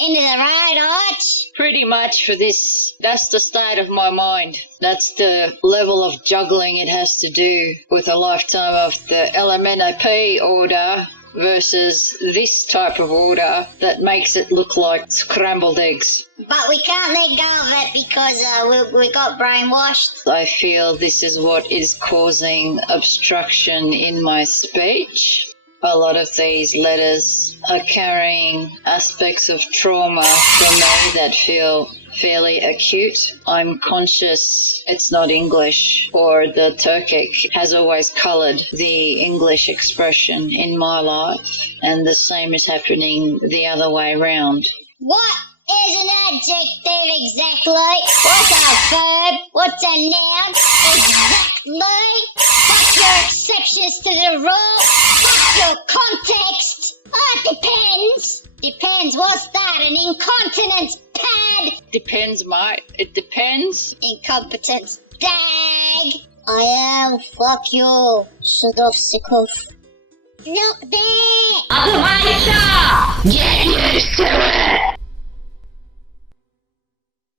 Into the right arch? Pretty much for this. That's the state of my mind. That's the level of juggling it has to do with a lifetime of the LMNOP order versus this type of order that makes it look like scrambled eggs. But we can't let go of it because we got brainwashed. I feel this is what is causing obstruction in my speech. A lot of these letters are carrying aspects of trauma from me that feel fairly acute. I'm conscious it's not English, or the Turkic has always coloured the English expression in my life, and the same is happening the other way round. What is an adjective exactly? What's a verb? What's a noun? Exactly. Fuck your exceptions to the rule. Fuck your context. Oh, it depends. Depends. What's that? An incontinence pad? Depends, mate. It depends. Incompetence. Dag. I am. Fuck you. Shut off, sick off. Look there. Get